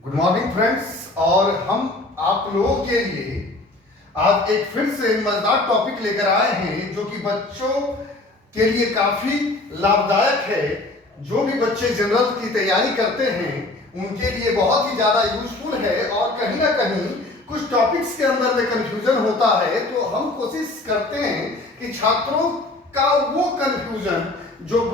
Good morning friends. और हम आप लोगों के लिए आज एक फिर से मजेदार टॉपिक लेकर आए हैं जो कि बच्चों के लिए काफी लाभदायक है। जो भी बच्चे जनरल की तैयारी करते हैं उनके लिए बहुत ही ज्यादा यूजफुल है। और कहीं ना कहीं कुछ टॉपिक्स के अंदर में कंफ्यूजन होता है, तो हम कोशिश करते हैं कि छात्रों का वो कंफ्यूजन जो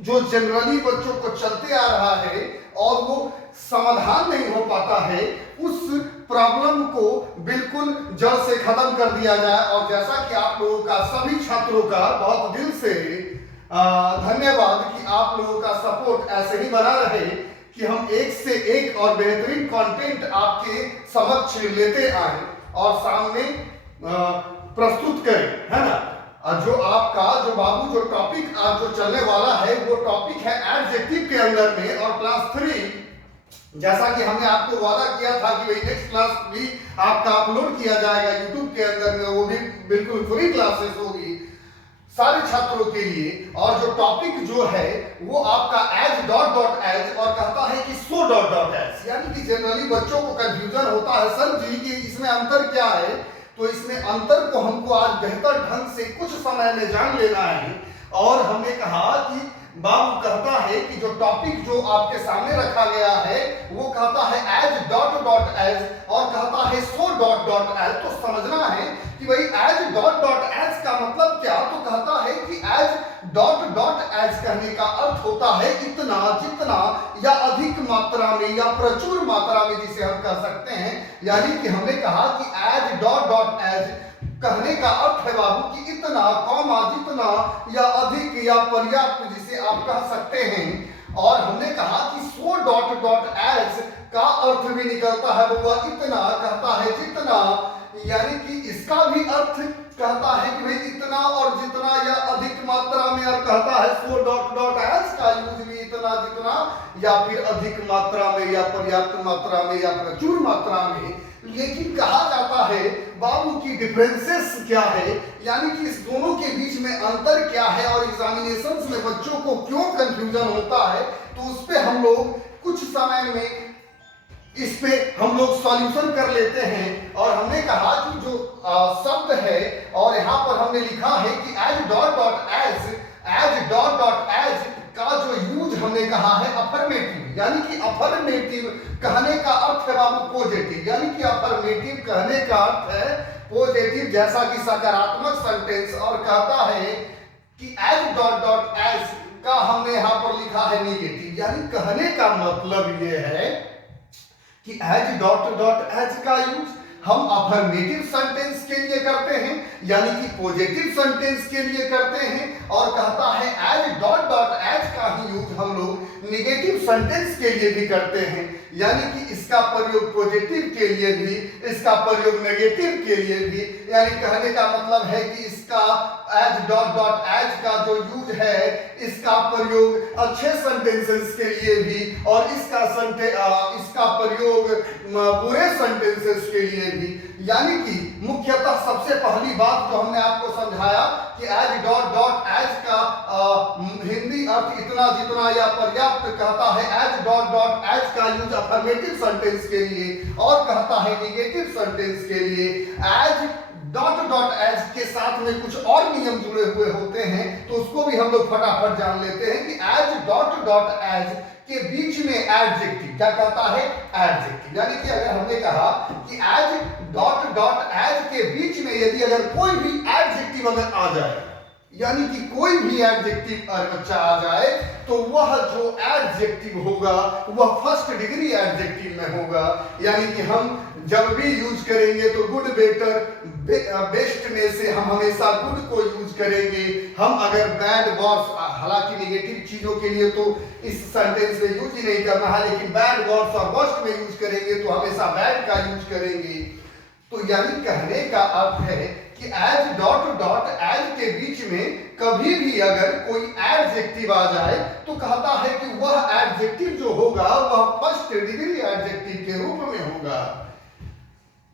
जो जनरली बच्चों को चलते आ रहा है और वो समाधान नहीं हो पाता है, उस प्रॉब्लम को बिल्कुल जड़ से खत्म कर दिया जाए। और जैसा कि आप लोगों का सभी छात्रों का बहुत दिल से धन्यवाद कि आप लोगों का सपोर्ट ऐसे ही बना रहे कि हम एक से एक और बेहतरीन कंटेंट आपके समक्ष लेते आए और सामने प्रस्तुत करें, है ना। जो आपका जो बाबू जो टॉपिक आज जो चलने वाला है वो टॉपिक है एडजेक्टिव के अंदर में। और क्लास 3 जैसा कि हमने आपको वादा किया था कि भाई नेक्स्ट क्लास भी आपका अपलोड किया जाएगा यूट्यूब के अंदर में, वो भी बिल्कुल फ्री क्लासेस होगी सारे छात्रों के लिए। और जो टॉपिक जो है वो आपका एज डॉट डॉट एज और कहता है कि सो डॉट डॉट एज, यानी कि जनरली बच्चों को कंफ्यूजन होता है सर जी कि इसमें अंतर क्या है। तो इसमें अंतर को हमको आज बेहतर ढंग से कुछ समय में जान लेना है। और हमने कहा कि बाबू कहता है कि जो टॉपिक जो आपके सामने रखा गया है वो कहता है एज डॉट डॉट एज और कहता है सो डॉट डॉट एज। तो समझना है कि भाई एज डॉट डॉट एज का मतलब क्या। तो कहता है कि एज डॉट डॉट एज कहने का अर्थ होता है इतना जितना या अधिक मात्रा में या प्रचुर मात्रा में, जिसे हम कह सकते हैं। यानी कि हमने कहा कि एज डॉट डॉट एज कहने का अर्थ है बाबू कि इतना कौमा जितना या अधिक या पर्याप्त, जिसे आप कह सकते हैं। और हमने कहा कि सो डॉट डॉट एज का अर्थ भी निकलता है वो इतना, कहता है जितना, यानी कि इसका भी अर्थ कहता है कि भाई इतना और जितना या अधिक मात्रा में। और कहता है सो डॉट डॉट एज का यूज भी इतना जितना या फिर अधिक मात्रा में या पर्याप्त मात्रा में या प्रचुर मात्रा में। लेकिन कहा जाता है बाबू की डिफरेंसेस क्या है, यानी कि इस दोनों के बीच में अंतर क्या है और एग्जामिनेशंस में बच्चों को क्यों कंफ्यूजन होता है। तो उस पे हम लोग कुछ समय में इस पे हम लोग सॉल्यूशन कर लेते हैं। और हमने कहा कि जो शब्द है और यहाँ पर हमने लिखा है कि एज डॉट डॉट एज का जो यूज हमने कहा है अफर्मेटिव, यानी कि अफर्मेटिव कहने का अर्थ है बाबू पॉजिटिव, यानी कि अफर्मेटिव कहने का अर्थ है पॉजिटिव, जैसा कि सकारात्मक सेंटेंस। और कहता है कि एज डॉट डॉट एज का हमने यहाँ पर लिखा है नेगेटिव, यानी कहने का मतलब ये है कि एज डॉट डॉट एज का यूज हम अफर्मेटिव सेंटेंस के लिए करते हैं, यानी कि पॉजिटिव सेंटेंस के लिए करते हैं। और कहता है एज डॉट डॉट एज का ही यूज हम लोग नेगेटिव सेंटेंस के लिए भी करते हैं, यानी कि इसका प्रयोग पॉजिटिव के लिए भी, इसका प्रयोग नेगेटिव के लिए भी। यानी कहने का मतलब है कि इसका एज डॉट डॉट एज का जो यूज है इसका प्रयोग अच्छे सेंटेंसेस के लिए भी और इसका प्रयोग बुरे सेंटेंसेस के लिए भी। यानी कि मुख्यतः सबसे पहली बात तो हमने आपको समझाया कि एज डॉट डॉट एज का हिंदी अर्थ इतना जितना या पर्याप्त। कहता है एज डॉट डॉट एज का यूज अफर्मेटिव सेंटेंस के लिए और कहता है नेगेटिव सेंटेंस के लिए। एज डॉट डॉट एज के साथ में कुछ और नियम जुड़े हुए होते हैं, तो उसको भी हम लोग फटाफट जान लेते हैं कि एज डॉट डॉट एज के बीच में एडजेक्टिव क्या कहता है, एडजेक्टिव। यानी कि अगर हमने कहा कि एज डॉट डॉट एज के बीच में यदि अगर कोई भी एडजेक्टिव अगर आ जाए, यानी कि कोई भी एडजेक्टिव बच्चा आ जाए, तो वह जो एडजेक्टिव होगा वह फर्स्ट डिग्री एडजेक्टिव में होगा। यानी कि हम जब भी यूज करेंगे तो गुड, बेटर, बेस्ट में से हम हमेशा गुड को यूज करेंगे। हम अगर बैड, वर्स, हालांकि नेगेटिव चीजों के लिए तो इस सेंटेंस में यूज ही नहीं करना है, लेकिन बैड, वर्स और वर्स्ट में यूज करेंगे तो हमेशा बैड का यूज करेंगे। तो यानी कहने का अर्थ है कि एज डॉट डॉट एज के बीच में कभी भी अगर कोई एडजेक्टिव आ जाए तो कहता है कि वह एडजेक्टिव जो होगा वह फर्स्ट डिग्री एडजेक्टिव के रूप में होगा।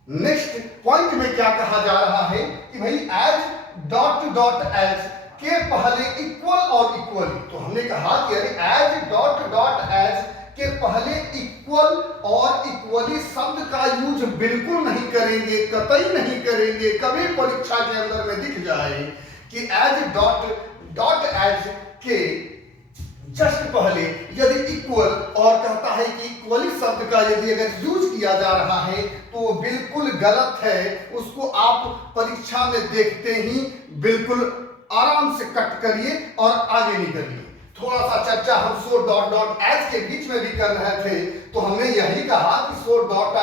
नेक्स्ट पॉइंट में क्या कहा जा रहा है कि भाई एज डॉट डॉट एज के पहले इक्वल और इक्वली। तो हमने कहा कि एज डॉट डॉट एज कि पहले इक्वल और इक्वली शब्द का यूज बिल्कुल नहीं करेंगे, कतई नहीं करेंगे। कभी परीक्षा के अंदर में दिख जाए कि एज डॉट एज के जस्ट पहले यदि इक्वल और कहता है कि इक्वली शब्द का यदि अगर यूज किया जा रहा है तो वो बिल्कुल गलत है। उसको आप परीक्षा में देखते ही बिल्कुल आराम से कट करिए और आगे निकलिए। थोड़ा सा चर्चा हम सो डॉट एज के बीच में भी कर रहे थे, तो हमने यही कहा कि सो डॉट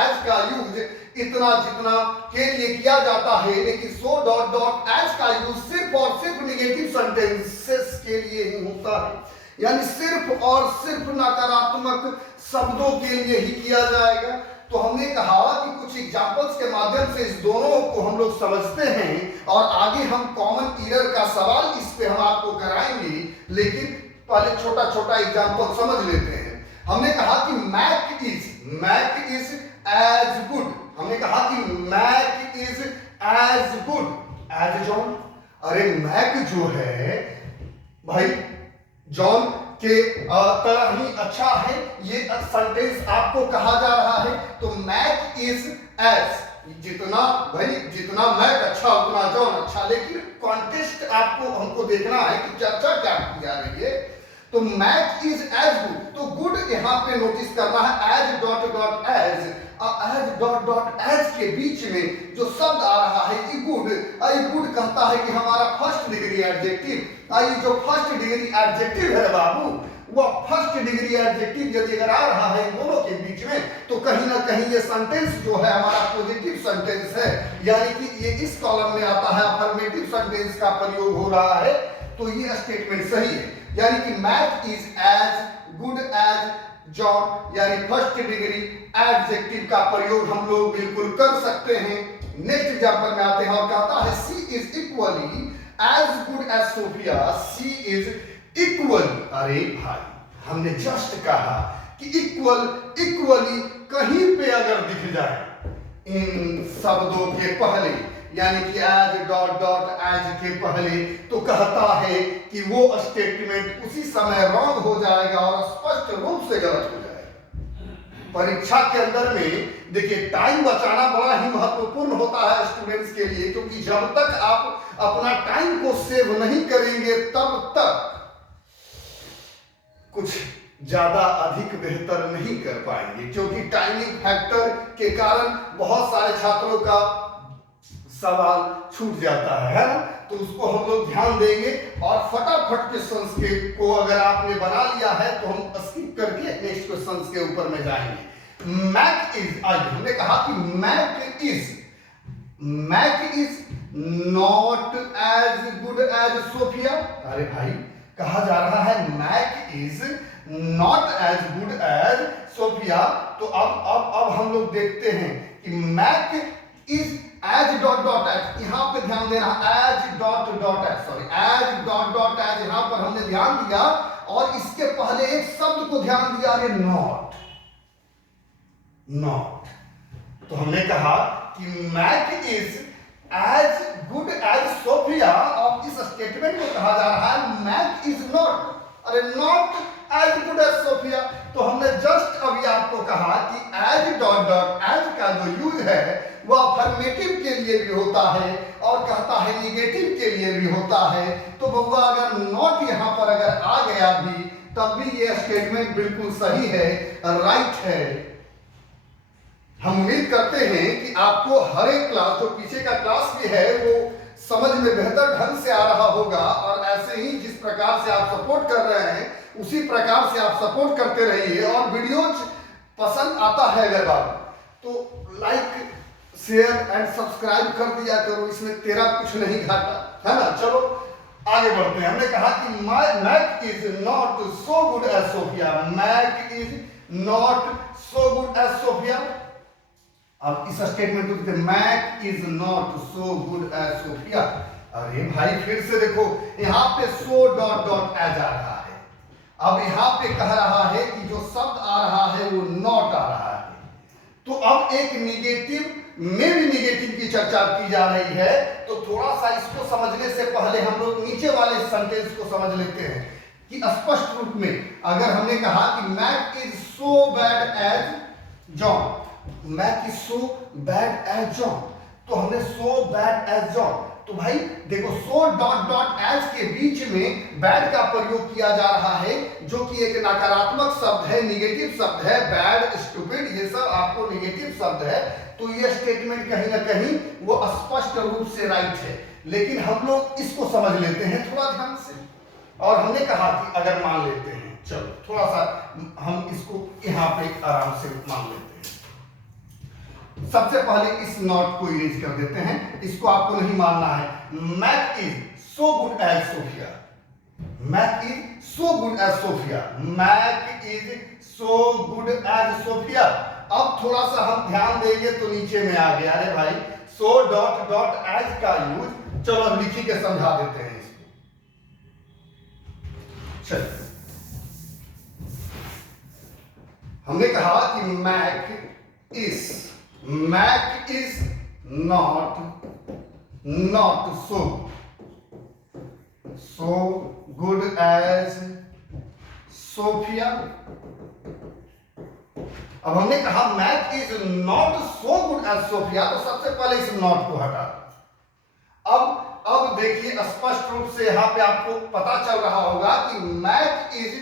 एज का यूज इतना जितना के लिए किया जाता है, लेकिन सो डॉट एज का यूज सिर्फ और सिर्फ नेगेटिव सेंटेंसेस के लिए ही होता है, यानी सिर्फ और सिर्फ नकारात्मक शब्दों के लिए ही किया जाएगा। तो हमने कहा कि कुछ एग्जांपल्स के माध्यम से इस दोनों को हम लोग समझते हैं और आगे हम कॉमन एरर का सवाल इस पे हम आपको कराएंगे, लेकिन पहले छोटा छोटा एग्जांपल समझ लेते हैं। हमने कहा कि मैक इज एज गुड। हमने कहा कि Mac is as good as John. अरे मैक जो है भाई जॉन के तरह ही अच्छा है, ये सेंटेंस आपको कहा जा रहा है। तो मैक इज एज, जितना मैक अच्छा उतना जॉन अच्छा, लेकिन कॉन्टेक्स्ट आपको हमको देखना है कि चर्चा क्या की जा रही है। तो मैक इज एज गुड, तो गुड यहाँ पे नोटिस करना है एज डॉट एज के बीच में जो शब्द आ रहा है कि गुड कहता है कि हमारा फर्स्ट डिग्री एडजेक्टिव। ये जो फर्स्ट डिग्री एडजेक्टिव है बाबू, वह फर्स्ट डिग्री एडजेक्टिव यदि अगर आ रहा है इन दोनों के बीच में, तो कहीं ना कहीं ये सेंटेंस जो है हमारा पॉजिटिव सेंटेंस है, यानी कि ये इस कॉलम में आता है, अफर्मेटिव सेंटेंस का प्रयोग हो रहा है। तो ये स्टेटमेंट सही है, यानी कि Mac is as good as John, यानी फर्स्ट डिग्री एडजेक्टिव का प्रयोग हम लोग बिल्कुल कर सकते हैं। नेक्स्ट एग्जांपल में आते हैं और कहता है she is equally as good as Sophia. She is equal, अरे भाई हमने जस्ट कहा कि इक्वली कहीं पे अगर दिख जाए इन शब्दों के पहले, यानी कि एज डॉट एज के पहले, तो कहता है कि वो स्टेटमेंट उसी समय रॉन्ग हो जाएगा और स्पष्ट रूप से गलत हो जाएगा। परीक्षा के अंदर में देखिए टाइम बचाना बड़ा ही महत्वपूर्ण होता है स्टूडेंट्स के लिए, क्योंकि जब तक आप अपना टाइम को सेव नहीं करेंगे तब तक कुछ ज्यादा अधिक बेहतर नहीं कर पाएंगे, क्योंकि टाइमिंग फैक्टर के कारण बहुत सारे छात्रों का सवाल छूट जाता है ना। तो उसको हम लोग ध्यान देंगे और फटाफट क्वेश्चंस को अगर आपने बना लिया है तो हम स्किप करके नेक्स्ट क्वेश्चंस के ऊपर में जाएंगे। मैक इज, आज हमने कहा कि Mac is not as good as Sophia. अरे भाई कहा जा रहा है Mac is not as good as Sophia. तो अब हम लोग देखते हैं कि Mac is as dot as, यहां पे ध्यान देना, as dot as, sorry as dot as यहां पर हमने ध्यान दिया और इसके पहले एक शब्द को ध्यान दिया, अरे नॉट। तो हमने कहा कि Mac is as good as Sophia, और इस स्टेटमेंट में कहा जा रहा है मैक इज नॉट, अरे not as good as Sophia. तो हमने जस्ट अभी आपको कहा कि एज डॉट एज का जो यूज है वह अफर्मेटिव के लिए भी होता है और कहता है निगेटिव के लिए भी होता है। तो बउआ अगर नॉट यहां पर अगर आ गया भी तब भी ये स्टेटमेंट बिल्कुल सही है, राइट है। हम उम्मीद करते हैं कि आपको हर एक क्लास, जो पीछे का क्लास भी है, वो समझ में बेहतर ढंग से आ रहा होगा और ऐसे ही जिस प्रकार से आप सपोर्ट कर रहे हैं उसी प्रकार से आप सपोर्ट करते रहिए। और वीडियोज पसंद आता है अगर आप तो लाइक शेयर एंड सब्सक्राइब कर दिया करो, इसमें तेरा कुछ नहीं घाटा है ना। चलो आगे बढ़ते हैं। हमने कहा कि Mac is not so good as Sophia, Mac is not so good as Sophia. अब इस स्टेटमेंट को देखते हैं, Mac is not so good as Sophia. अरे भाई फिर से देखो यहां पे सो डॉट एज आ रहा है। अब यहां पे कह रहा है कि जो शब्द आ रहा है वो नॉट आ रहा है। तो अब एक निगेटिव में भी निगेटिव की चर्चा की जा रही है, तो थोड़ा सा इसको समझने से पहले हम लोग नीचे वाले सेंटेंस को समझ लेते हैं। कि स्पष्ट रूप में अगर हमने कहा कि Mac is so bad as John, Mac is so bad as John, तो हमने सो बैड एज जॉन, तो भाई देखो सो डॉट डॉट एज के बीच में बैड का प्रयोग किया जा रहा है, जो कि एक नकारात्मक शब्द है, निगेटिव शब्द है, बैड, स्टूपिड, ये सब आपको निगेटिव शब्द है। तो ये स्टेटमेंट कहीं ना कहीं वो स्पष्ट रूप से राइट है, लेकिन हम लोग इसको समझ लेते हैं थोड़ा ध्यान से, और हमने कहा कि अगर मान लेते हैं, चलो थोड़ा सा हम इसको यहाँ पे आराम से मान लेते हैं। सबसे पहले इस नॉट को इरेज कर देते हैं, इसको आपको नहीं मानना है। Mac is so good as Sophia, Mac is so good as Sophia, Mac is so good as Sophia. अब थोड़ा सा हम ध्यान देंगे तो नीचे में आ गया, अरे भाई सो डॉट डॉट एज का यूज, चलो अब लिखी के समझा देते हैं इसको। चलिए, हमने कहा कि Mac is not so good as Sophia. अब हमने कहा Mac is not so good as Sophia, तो सबसे पहले इस नॉट को हटा दो। अब देखिए स्पष्ट रूप से यहां पे आपको पता चल रहा होगा कि Mac is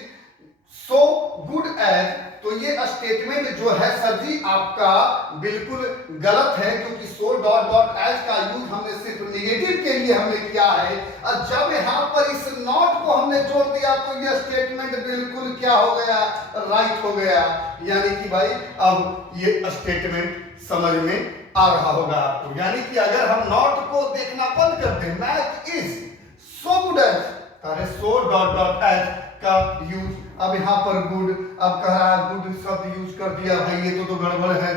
so good as, तो ये स्टेटमेंट जो है सर जी आपका बिल्कुल गलत है, क्योंकि सो डॉट डॉट एज का यूज हमने सिर्फ निगेटिव के लिए हमने किया है, और जब यहां पर इस नॉट को हमने जोड़ दिया तो ये स्टेटमेंट बिल्कुल क्या हो गया, राइट हो गया। यानी कि भाई अब ये स्टेटमेंट समझ में आ रहा होगा आपको, यानी कि अगर हम नॉट को देखना बंद कर दें, Mac is so good as, अरे सो डॉट डॉट एज का यूज, अब यहां पर गुड, अब कह रहा है गुड शब्द यूज कर दिया, भाई ये तो गड़बड़ है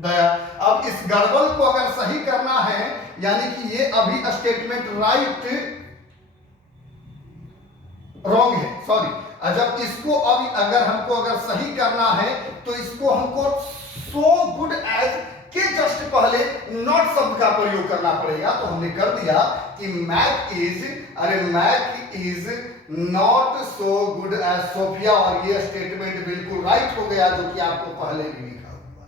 दया। अब इस गड़बड़ को अगर सही करना है, यानी कि ये अभी स्टेटमेंट राइट रॉन्ग है, सॉरी, जब इसको अगर हमको अगर सही करना है तो इसको हमको सो गुड एज के जस्ट पहले नॉट शब्द का प्रयोग करना पड़ेगा। तो हमने कर दिया कि Mac is not so good as Sophia, और ये स्टेटमेंट बिल्कुल राइट हो गया, जो कि आपको पहले भी लिखा हुआ।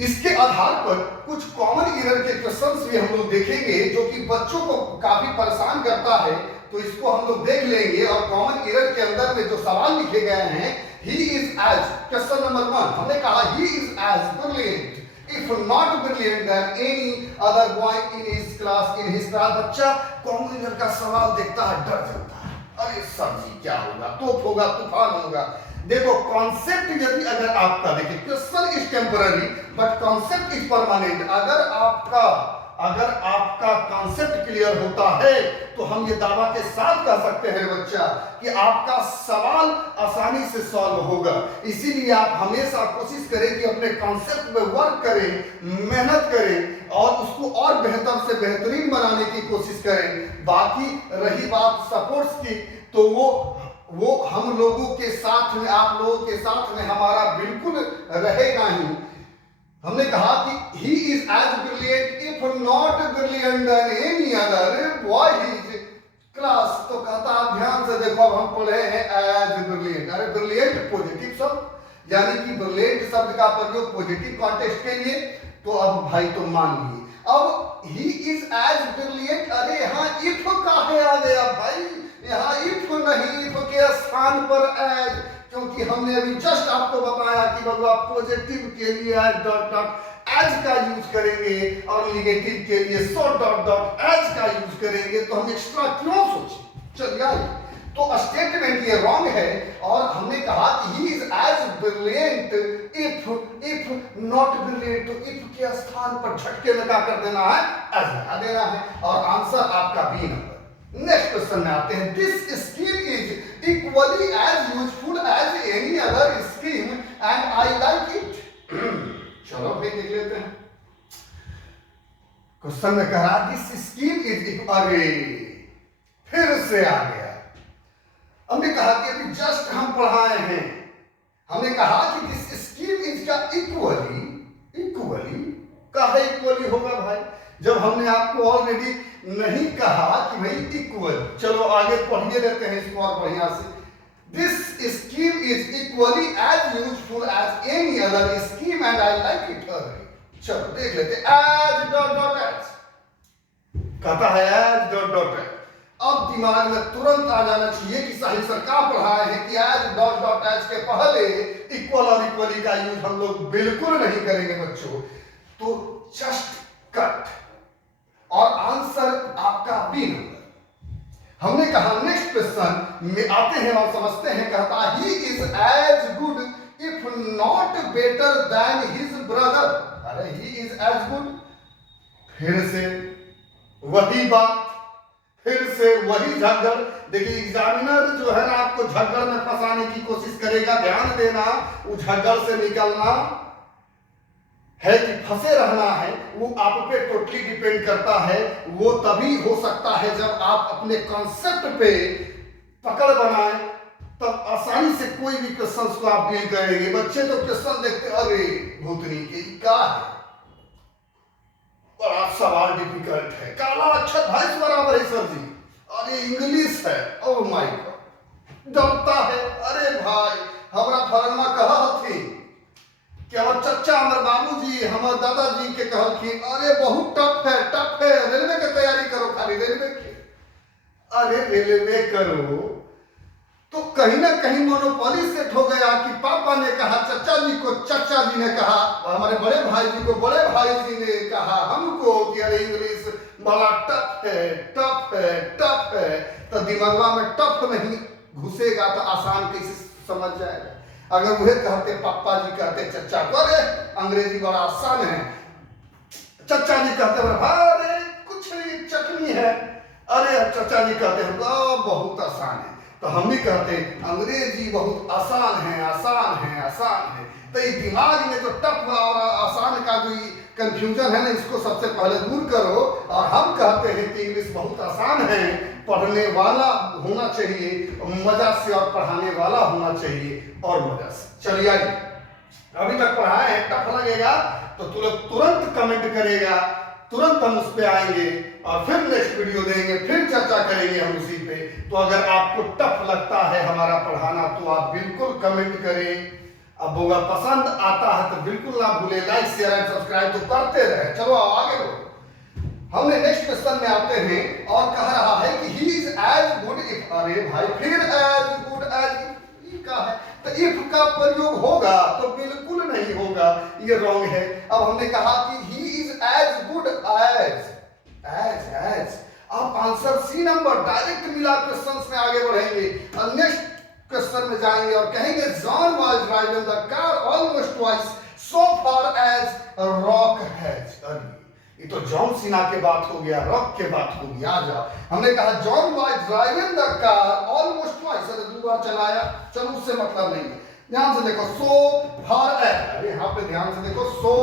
इसके आधार पर कुछ कॉमन एरर के क्वेश्चंस भी हम लोग देखेंगे, जो कि बच्चों को काफी परेशान करता है, तो इसको हम लोग देख लेंगे। और कॉमन एरर के अंदर में जो सवाल लिखे गए हैं, he is as, question number 1, हमने कहा he is as brilliant if not brilliant than any other boy in his class, बच्चा कॉमन एरर का सवाल देखता है, डर जाता है, अरे सर जी क्या होगा, तोप होगा, तूफान होगा। देखो कॉन्सेप्ट यदि अगर आपका, देखिए question is temporary but concept is permanent. अगर आपका कॉन्सेप्ट क्लियर होता है तो हम ये दावा के साथ कह सकते हैं बच्चा कि आपका सवाल आसानी से सॉल्व होगा। इसीलिए आप हमेशा कोशिश करें कि अपने कॉन्सेप्ट में वर्क करें, मेहनत करें और उसको और बेहतर से बेहतरीन बनाने की कोशिश करें। बाकी रही बात सपोर्ट्स की, तो वो हम लोगों के साथ में, आप लोगों के साथ में हमारा बिल्कुल रहेगा ही। हमने कहा कि he is as brilliant if not brilliant than any other boy in his class, तो कहता है ध्यान से देखो, अब हम पढ़े हैं as brilliant, अरे brilliant पॉजिटिव शब्द, यानी कि brilliant शब्द का प्रयोग पॉजिटिव कॉन्टेक्स्ट के लिए, तो अब भाई तो मान लिए। अब he is as brilliant, अरे यहाँ if काहे आ गया भाई, यहाँ if नहीं, if के स्थान पर as, क्योंकि हमने अभी जस्ट आपको बताया कि बाबा पॉजिटिव के लिए एज डॉट डॉट एज का यूज करेंगे और निगेटिव के लिए सो डॉट डॉट एज का यूज करेंगे, तो हम एक्स्ट्रा क्यों सोचें। चलिए, तो स्टेटमेंट ये रॉन्ग है, और हमने कहा कि he is as brilliant if not brilliant, तो इफ के स्थान पर झटके में क्या कर देना है, एज लगा देना है, और आंसर आपका बी नंबर। नेक्स्ट क्वेश्चन में आते हैं, this scheme is equally as useful as any other scheme and I like it. चलो भाई देख लेते हैं। क्वेश्चन में कह रहा दिस स्कीम इज, अरे फिर से आ गया। हमने कहा कि अभी जस्ट हम पढ़ाए हैं, हमने कहा कि दिस स्कीम इज का इक्वली काहे इक्वली होगा भाई, जब हमने आपको ऑलरेडी नहीं कहा कि भाई इक्वल। चलो आगे पढ़िए लेते हैं इसको और बढ़िया से। This scheme is equally as useful as any other scheme and I like it. चलो देख लेते एज डॉट डॉट एज कहता है एज डॉट डॉट एज। अब दिमाग में तुरंत आ जाना चाहिए कि साहिब सर क्या पढ़ाए हैं कि एज डॉट डॉट एज के पहले इक्वल और इक्वली का यूज हम लोग बिल्कुल नहीं करेंगे बच्चों। तो जस्ट कट और आंसर आपका बी नंबर। हमने कहा नेक्स्ट क्वेश्चन में आते हैं और समझते हैं। कहता he is as good if not better than his brother. अरे ही इज एज गुड, फिर से वही बात, फिर से वही झगड़। देखिए एग्जामिनर जो है ना आपको झगड़ में फंसाने की कोशिश करेगा। ध्यान देना, वो झगड़ से निकलना है कि फंसे रहना है वो आप पे टोटली डिपेंड करता है। वो तभी हो सकता है जब आप अपने कॉन्सेप्ट पे पकड़ बनाए, तब आसानी से कोई भी क्वेश्चन को आप डील करेंगे। बच्चे तो क्वेश्चन देखते अरे भूतनी के क्या है, बड़ा सवाल डिफिकल्ट है, काला अक्षर भैंस बराबर है सर जी, अरे इंग्लिश है, ओह माय गॉड, डरता है। अरे भाई हमारा फरमा कहा थी कि हमारे चचा हमारे बाबूजी हमारे दादाजी के कहलखिन अरे बहुत टफ है, रेलवे की तैयारी करो, खाली रेलवे की। अरे रेलवे करो तो कहीं ना कहीं मोनोपोली सेट हो गया कि पापा ने कहा चचा जी को, चचा जी ने कहा हमारे बड़े भाई जी को, बड़े भाई जी ने कहा हमको कि अरे इंग्लिश बड़ा टफ है। तो दिमाग में टफ नहीं घुसेगा तो आसान कैसे समझ जाएगा। अगर वह कहते पापा जी कहते चचा को अरे अंग्रेजी बड़ा आसान है, चचा जी कहते अरे कुछ नहीं चटनी है, अरे चचा जी कहते हमको बहुत आसान है। तो हम भी कहते अंग्रेजी बहुत आसान है। तो ये दिमाग में जो टफ और आसान का जो कंफ्यूजन है ना, इसको सबसे पहले दूर करो। और हम कहते हैं कि इंग्लिश बहुत आसान है, पढ़ने वाला होना चाहिए मजा से और पढ़ाने वाला होना चाहिए और मजा से। चलिए आइए, अभी तक पढ़ाए हैं, टफ लगेगा तो तुरंत कमेंट करेगा, तुरंत हम उस पे आएंगे और फिर नेक्स्ट वीडियो देंगे, फिर चर्चा करेंगे हम उसी पे। तो अगर आपको टफ लगता है हमारा पढ़ाना तो आप बिल्कुल कमेंट करें। अब वो पसंद आता है तो बिल्कुल ना भूले लाइक शेयर एंड सब्सक्राइब तो करते रहे। चलो आगे बढ़ो। हमने नेक्स्ट क्वेश्चन में आते हैं और कह रहा है कि he is as good if. अरे भाई फिर एज गुड एज का है तो इफ का प्रयोग होगा तो बिल्कुल नहीं होगा, ये रॉन्ग है। अब हमने कहा कि he is as good as. आप आंसर सी नंबर डायरेक्ट मिला क्वेश्चंस में आगे बढ़ेंगे और नेक्स्ट क्वेश्चन में जाएंगे और कहेंगे John was driving the car almost twice so far as Rock has. ये तो जॉन सीना के बात हो गया, रॉक के बात हो गया। आ जाओ, हमने कहा John was driving the car almost twice, अरे 2 बार चलाया, चलो उससे मतलब नहीं है। ध्यान से देखो सो फार एज, अरे यहां पे ध्यान से देखो सो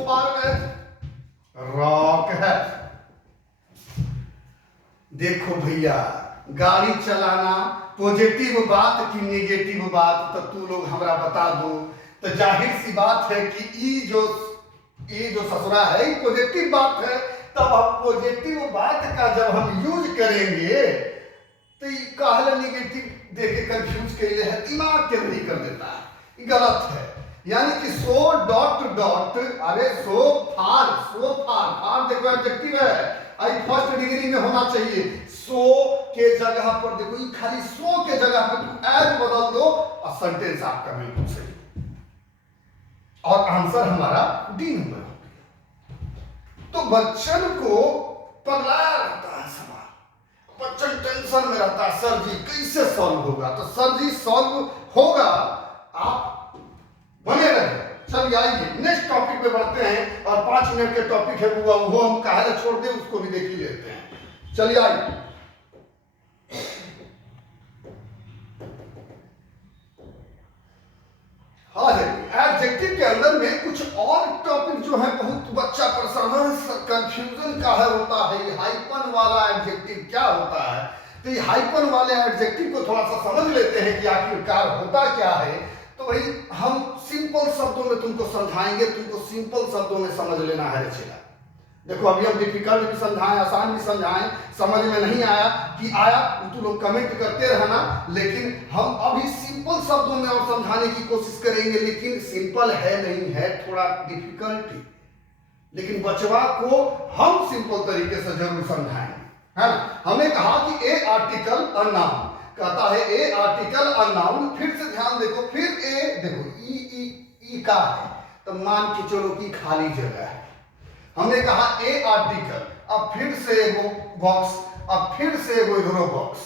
फार एज रॉक है। देखो भैया गाड़ी चलाना पॉजिटिव बात की नेगेटिव बात तो तू लोग हमरा बता दो। तो जाहिर सी बात है कि ये जो ससुरा है पॉजिटिव बात है। तब हम पॉजिटिव बात का जब हम यूज करेंगे तो ये कहला नेगेटिव देके कंफ्यूज कर ले है, दिमाग के नहीं कर देता है, ये गलत है। यानी कि सो डॉट डॉट, अरे सो फार देखो एडजेक्टिव है, आई फर्स्ट डिग्री में होना चाहिए। सो के जगह पर देखो, खाली सो के जगह पर तुम एज बदल दो और सेंटेंस आपका बिल्कुल सही और आंसर हमारा डी नंबर हो गया। तो बच्चन को पगलाया रहता है सवाल, बच्चन टेंशन में रहता है सर जी कैसे सॉल्व होगा। तो सर जी सॉल्व होगा, आप बने रहे। चलिए आइए नेक्स्ट टॉपिक पे बढ़ते हैं और 5 मिनट के टॉपिक है वो हम कहा छोड़ दे, उसको भी देख ही लेते हैं। चलिए आइए, हाँ एडजेक्टिव के अंदर में कुछ और टॉपिक जो है बहुत बच्चा परेशान कंफ्यूजन का है होता है। हाइपन वाला एडजेक्टिव क्या होता है, तो ये हाइपन वाले एडजेक्टिव को थोड़ा सा समझ लेते हैं कि आखिरकार होता क्या है। तो भाई हम सिंपल शब्दों में तुमको समझाएंगे, तुमको सिंपल शब्दों में समझ लेना है। रचेगा देखो अभी हम डिफिकल्ट भी समझाएं, आसान भी समझाएं, समझ में नहीं आया कि आया तो लोग कमेंट करते रहना, लेकिन हम अभी सिंपल शब्दों में और समझाने की कोशिश करेंगे। लेकिन सिंपल है नहीं है, थोड़ा डिफिकल्ट, लेकिन बचवा को हम सिंपल तरीके से जरूर समझाएंगे, है ना। हमने कहा कि ए आर्टिकल अ नाउन, कहता है ए आर्टिकल अ नाउन। फिर से ध्यान देखो, फिर ए देखो ई का है तो मान के चलो कि खाली जगह है। हमने कहा ए आर्टिकल, अब फिर से वो बॉक्स, अब फिर से वो इधर बॉक्स,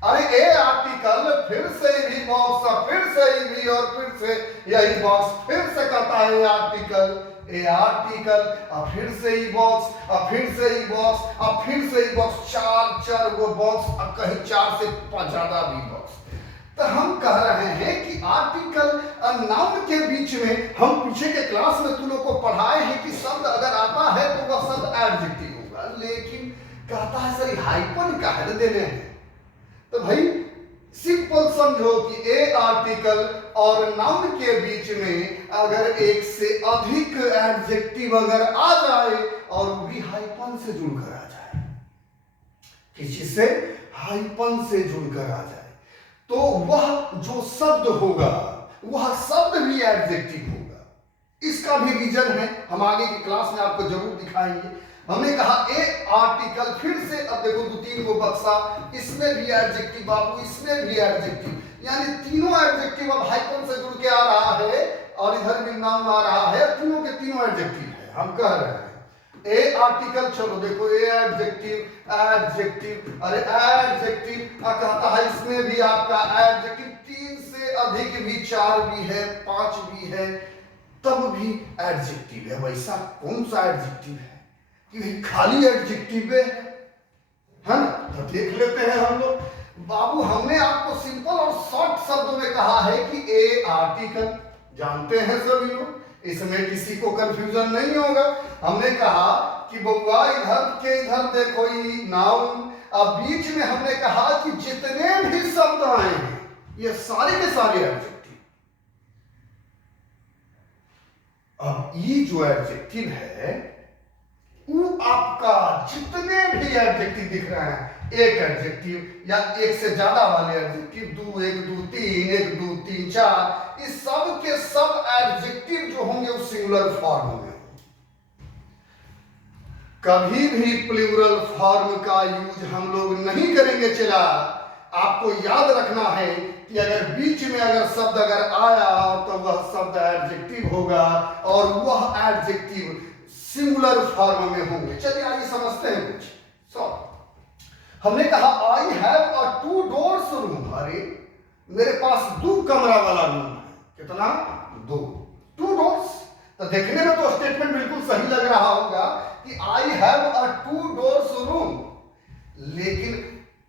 अरे ए आर्टिकल फिर से भी बॉक्स, अब फिर से भी, और फिर से यही बॉक्स, फिर से कहता है ए आर्टिकल, ए आर्टिकल, अब फिर से ही बॉक्स, अब फिर से ही बॉक्स, अब फिर से ही बॉक्स, चार वो बॉक्स, अब कहीं 4 से ज्यादा भी बॉक्स। तो हम कह रहे हैं कि आर्टिकल और नाउन के बीच में, हम पीछे के क्लास में तुम लोग को पढ़ाए हैं कि शब्द अगर आता है तो वह शब्द एडजेक्टिव होगा, लेकिन कहता है सर हाइपन का है देने हैं। तो भाई सिंपल समझो कि ए आर्टिकल और नाउन के बीच में अगर एक से अधिक एडजेक्टिव अगर आ जाए और वो भी हाइपन से जुड़कर आ जाए, किसी से हाइपन से जुड़कर आ जाए, तो वह जो शब्द होगा वह शब्द भी एडजेक्टिव होगा। इसका भी रीजन है, हम आगे की क्लास में आपको जरूर दिखाएंगे। हमने कहा ए आर्टिकल, फिर से अब देखो 2-3 को बक्सा, इसमें भी एडजेक्टिव बाबू, इसमें भी एडजेक्टिव, यानी तीनों एडजेक्टिव अब हाइपन से जुड़ के आ रहा है और इधर भी नाउन आ रहा है, तीनों के तीनों एडजेक्टिव है। हम कह रहे हैं ए आर्टिकल, चलो देखो ए एडजेक्टिव, एडजेक्टिव, अरे एडजेक्टिव कहता है इसमें भी आपका एडजेक्टिव, 3 से अधिक भी, 4 भी है, 5 भी है, तब भी एडजेक्टिव है। वैसा कौन सा एडजेक्टिव है कि खाली एडजेक्टिव है ना। तो देख लेते हैं हम लोग। बाबू हमने आपको सिंपल और शॉर्ट शब्दों में कहा है कि ए आर्टिकल, जानते हैं सभी लोग, इसमें किसी को कंफ्यूजन नहीं होगा। हमने कहा कि बउआ इधर के इधर देखो ये नाउन, अब बीच में हमने कहा कि जितने भी शब्द आए हैं ये सारे के सारे एडजेक्टिव। अब ये जो एडजेक्टिव है वो आपका जितने भी एडजेक्टिव दिख रहे हैं, एक एडजेक्टिव या एक से ज्यादा वाले एडजेक्टिव, 2, 1, 2, 3, 1, 2, 3, 4, इस सब के सब एडजेक्टिव जो होंगे वो सिंगुलर फॉर्म में। कभी भी प्लूरल फॉर्म का यूज हम लोग नहीं करेंगे। चला आपको याद रखना है कि अगर बीच में अगर शब्द अगर आया तो वह शब्द एडजेक्टिव होगा और वह एडजेक्टिव सिंगुलर फॉर्म में होंगे। चलिए आइए समझते हैं कुछ। हमने कहा I have a 2 doors room, अरे मेरे पास 2 कमरा वाला रूम है। कितना? 2 डोर्स। तो देखने में तो स्टेटमेंट बिल्कुल सही लग रहा होगा कि I have a 2 doors room, लेकिन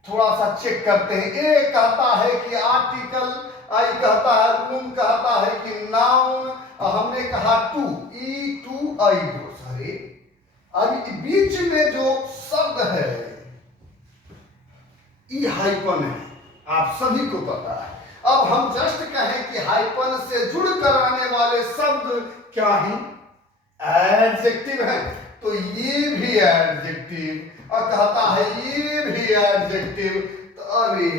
थोड़ा सा चेक करते हैं। ए कहता है कि आर्टिकल, आई कहता है रूम, कहता है कि नाउन, हमने कहा 2, E2 आई डोर्स। अरे अब बीच में जो शब्द है ई हाइपन है, आप सभी को पता है। अब हम जस्ट कहें कि हाइपन से जुड़ कर आने वाले शब्द क्या हैं? एडजेक्टिव है। तो ये भी एडजेक्टिव और कहता है ये भी एडजेक्टिव। तो अरे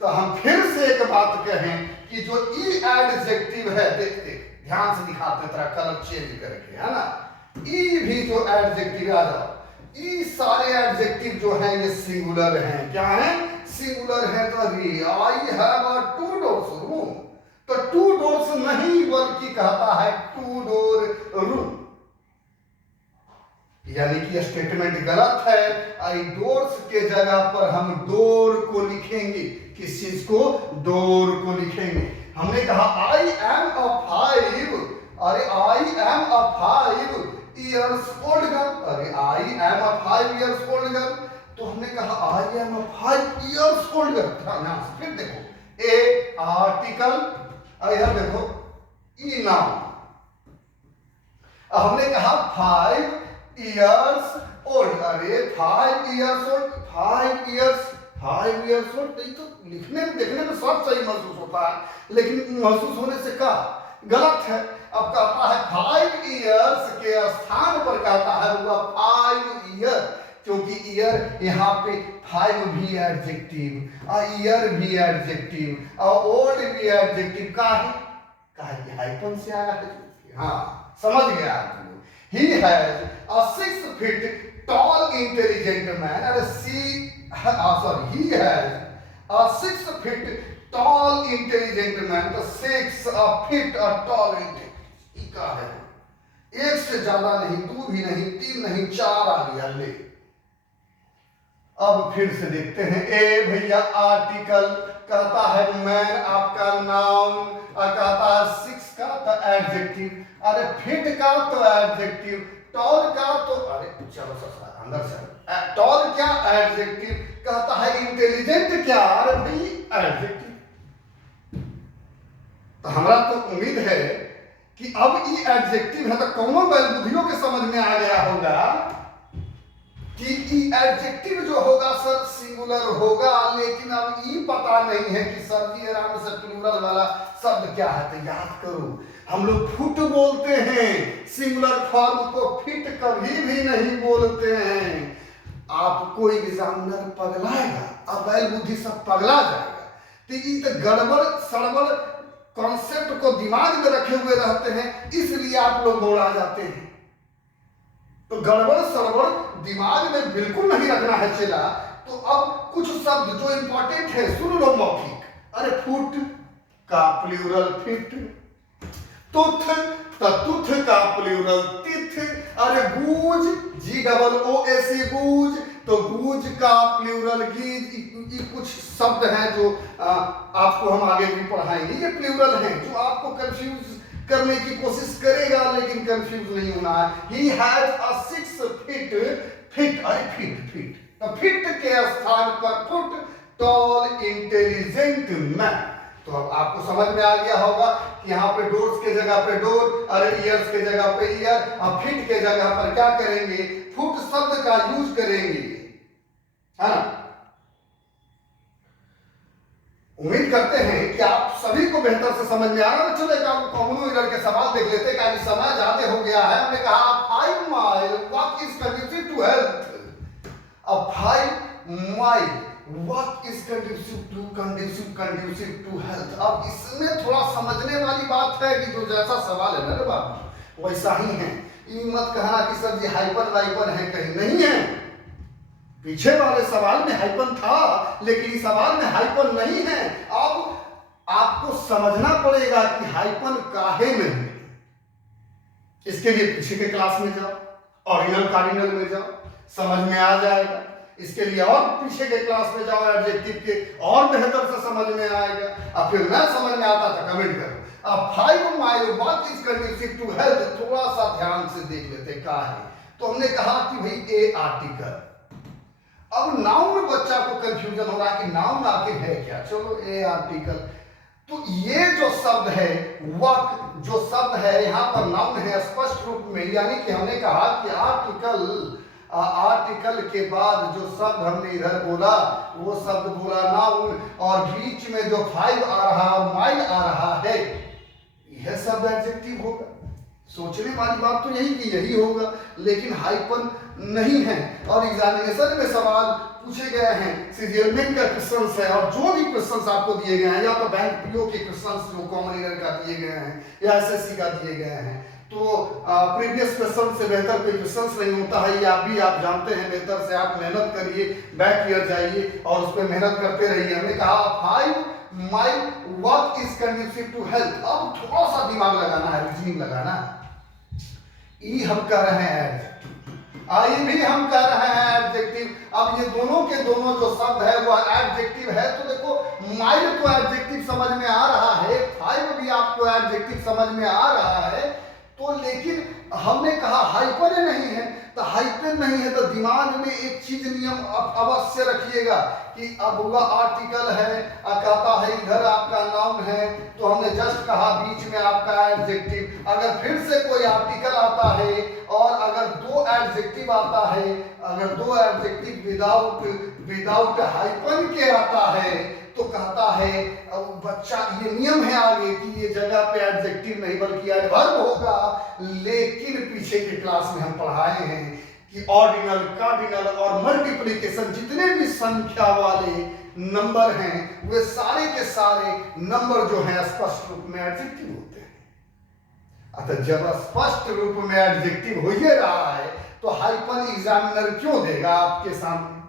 तो हम फिर से एक बात कहें कि जो ई एडजेक्टिव है, देखते ध्यान से दिखाते तरह कलर चेंज करके, है ना। ई भी जो एडजेक्टिव आ जाओ, ये सारे एडजेक्टिव जो हैं ये सिंगुलर हैं। क्या हैं? सिंगुलर है। तो I have a 2 doors room, तो 2 डोर्स नहीं बल्कि कहता है 2 डोर रूम, यानी कि स्टेटमेंट गलत है। आई डोर्स के जगह पर हम डोर को लिखेंगे। किस चीज को? डोर को लिखेंगे। हमने कहा आई एम अ 5, अरे I am a 5 years old girl, अरे I am a 5 years old girl। तो हमने कहा I am a 5 years old girl। फिर देखो ए आर्टिकल, इधर देखो ई नाउन, हमने कहा 5 years old, अरे 5 years old, 5 years old। तो लिखने में देखने में सब सही महसूस होता है, लेकिन महसूस होने से क्या गलत है। अब कहता है 5 ईयर्स के स्थान पर कहता है हुआ 5 ईयर, क्योंकि ईयर यहाँ पे 5 भी एडजेक्टिव और ईयर भी एडजेक्टिव और ओल्ड भी एडजेक्टिव का ही हाइपन से आया है। हाँ समझ गया आप लोग। He has a 6 feet tall intelligent man and he has a 6 feet tall intelligent man, the 6 feet a tall intelligent का है। एक से ज्यादा नहीं, 2 भी नहीं, 3 नहीं, 4 आ गया ले। अब फिर से देखते हैं। ए भैया आर्टिकल कहता है मैन आपका नाउन, और कहता है 6 का तो एडजेक्टिव, अरे फिट का तो एडजेक्टिव, टॉल का तो अरे चलो सर अंदर से टॉल क्या एडजेक्टिव, कहता है इंटेलिजेंट क्या, अरे भाई एडजेक्टिव। तो हमारा तो उम्मीद है कि अब ये एडजेक्टिव है तो कौनों बैलबुद्धियों के समझ में आ गया होगा कि एडजेक्टिव जो होगा सर सिंगुलर होगा, लेकिन अब ये पता नहीं है कि सर जी आराम से प्लूरल वाला शब्द क्या है। तो याद करो, हम लोग फुट बोलते हैं, सिंगुलर फॉर्म को फिट कभी भी नहीं बोलते हैं। आपको एग्जामिनर पगलाएगा, अब बैल बुद्धि सब पगला जाएगा। तो ये तो गड़बड़ सड़बड़ कॉन्सेप्ट को दिमाग में रखे हुए रहते हैं, इसलिए आप लोग बोला जाते हैं। तो गड़बड़ सड़बड़ दिमाग में बिल्कुल नहीं रखना है चला। तो अब कुछ शब्द जो इंपॉर्टेंट है सुन लो मौखिक। अरे फुट का प्लूरल फिट, तुथ तुथ का प्लूरल तिथ, अरे गूज GOOS गूज, तो गूज का प्लूरल गीज। ये कुछ शब्द हैं जो आपको हम आगे भी पढ़ाएंगे। ये प्लूरल हैं जो आपको कंफ्यूज करने की कोशिश करेगा, लेकिन कंफ्यूज नहीं होना है। He has a 6 feet fit, अरे फिट तो फिट के स्थान पर फुट टॉल इंटेलिजेंट मैन। तो अब आपको समझ में आ गया होगा कि यहाँ पे डोर्स के जगह पे डोर, अरे ईयर्स के जगह पे ईयर, और फिट के जगह पर क्या करेंगे, फुट शब्द का यूज करेंगे, है ना। उम्मीद करते हैं कि आप सभी को बेहतर से समझ में आ रहा है। चलो एक आपको कॉमन एरर के सवाल देख लेते हैं, समय ज्यादा हो गया है। हमने कहा 5 mile walk is conducive to health. अब 5 mile walk is conducive to health. अब इसमें थोड़ा समझने वाली बात है कि जो जैसा सवाल है ना बाबू वैसा ही है। ये मत कहना कि सर जी हाइपर वाइपर है, कहीं नहीं है। पीछे वाले सवाल में हाइपन था, लेकिन इस सवाल में हाइपन नहीं है। अब आपको समझना पड़ेगा कि हाइपन काहे में है। इसके लिए पीछे के क्लास में जाओ, ऑर्डिनल कार्डिनल में जाओ, समझ में आ जाएगा। इसके लिए और पीछे के क्लास में जाओ, एडजेक्टिव के, और बेहतर से समझ में आएगा। अब फिर ना समझ में आता तो कमेंट करो। अब 5 mile walk is conducive to health, थोड़ा सा ध्यान से देख लेते क्या है। तो हमने कहा कि भाई ए आर्टिकल। अब नाउन बच्चा को कंफ्यूजन हो रहा है कि नाउन आखिर है क्या। चलो ए आर्टिकल, तो ये जो शब्द है वॉक जो शब्द है यहाँ पर नाउन है स्पष्ट रूप में। यानी कि हमने कहा कि आर्टिकल के बाद जो शब्द हमने इधर बोला वो शब्द बोला नाउन, और बीच में जो 5 आ रहा और माइल आ रहा है यह शब्द एडजेक्टिव होगा। सोचने वाली बात तो यही कि यही होगा, लेकिन हाइपन नहीं है। और एग्जामिनेशन में सवाल पूछे गए हैं, सीरियलमेंट का क्वेश्चंस है, और जो भी क्वेश्चंस आपको दिए गए हैं या तो बैंक पीओ के क्वेश्चंस जो कॉमन एरर का दिए गए हैं या एसएससी का दिए गए हैं, तो प्रीवियस क्वेश्चन से बेहतर कोई क्वेश्चंस नहीं होता है। ये आप जानते हैं बेहतर से। आप मेहनत करिए, बैक ईयर जाइए और उस पर मेहनत करते रहिए। हमने कहा 5 mile walk is conducive to health. अब थोड़ा सा दिमाग लगाना है, रीजनिंग लगाना है। ई हम कर रहे हैं एडजेक्टिव, आई भी हम कर रहे हैं एडजेक्टिव। अब ये दोनों के दोनों जो शब्द है वो एडजेक्टिव है। तो देखो माइल को एडजेक्टिव समझ में आ रहा है, 5 भी आपको एडजेक्टिव समझ में आ रहा है। तो लेकिन हमने कहा हाइपर नहीं है, तो हाइपर नहीं है तो दिमाग में एक चीज नियम अवश्य रखिएगा कि अब हुआ आर्टिकल है, कहता है इधर आपका नाउन है, तो हमने जस्ट कहा बीच में आपका एडजेक्टिव। अगर फिर से कोई आर्टिकल आता है और अगर 2 एडजेक्टिव आता है, अगर 2 एडजेक्टिव विदाउट हाइपन के आता है, तो कहता है बच्चा, ये नियम है आगे कि ये जगह पे एडजेक्टिव नहीं बल्कि एडवर्ब होगा। लेकिन पीछे की क्लास में हम पढ़ाए हैं कि ऑर्डिनल, कार्डिनल और मल्टीप्लिकेशन जितने भी संख्या वाले नंबर हैं वे सारे के सारे नंबर जो हैं स्पष्ट रूप में एडजेक्टिव होते हैं। अतः जब स्पष्ट रूप में एडजेक्टिव हो ही रहा है तो हाइपन एग्जामिनर क्यों देगा आपके सामने?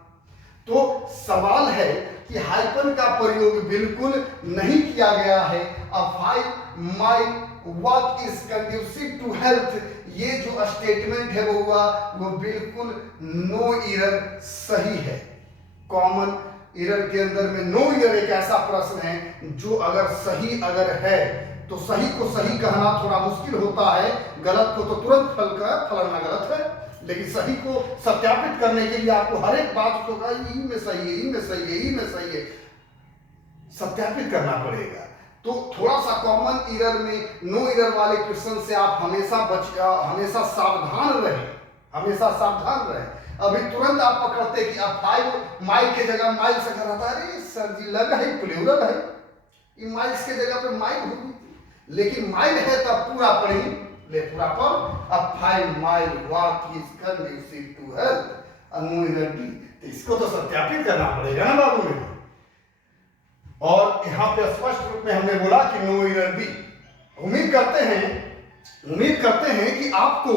तो सवाल है कि हाइपन का प्रयोग बिल्कुल नहीं किया गया है। Uh 5 mile walk is conducive to health, ये जो स्टेटमेंट है वो हुआ वो बिल्कुल नो एरर सही है। कॉमन एरर के अंदर में नो एरर एक ऐसा प्रश्न है जो अगर सही अगर है तो सही को सही कहना थोड़ा मुश्किल होता है, गलत को तो तुरंत फलाना गलत है, लेकिन सही को सत्यापित करने के लिए आपको हर एक बात को यही में सही है, यही में सही है, यही में सही है, सत्यापित करना पड़ेगा। तो थोड़ा सा कॉमन एरर में नो एरर वाले क्वेश्चन से आप हमेशा सावधान रहें, हमेशा सावधान रहें। अभी तुरंत आप पकड़ते कि अब 5 माइल के जगह माइल से कराता है, अरे सर जी लगा है प्लूरल है, ये माइल्स के जगह पे माइल होगी, लेकिन माइल है तब पूरा पढ़ी ले पूरा पर। अब 5 mile walk is conducive to health, no error D, तो इसको तो सत्यापित करना पड़ेगा ना बाबू मेरे। और यहाँ पे स्पष्ट रूप में हमने बोला कि नो एरर डी। उम्मीद करते हैं कि आपको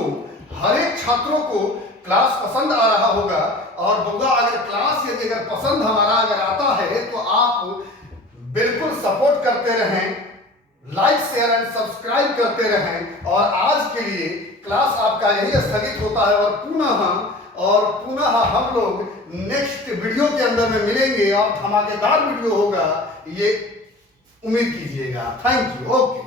हर एक छात्रों को क्लास पसंद आ रहा होगा। और बउआ अगर क्लास यदि अगर पसंद हमारा अगर आता है तो आप बिल्कुल सपोर्ट करते रहें, लाइक शेयर एंड सब्सक्राइब करते रहें। और आज के लिए क्लास आपका यही स्थगित होता है और पुनः हम लोग नेक्स्ट वीडियो के अंदर में मिलेंगे और धमाकेदार वीडियो होगा, ये उम्मीद कीजिएगा। Thank you. ओके।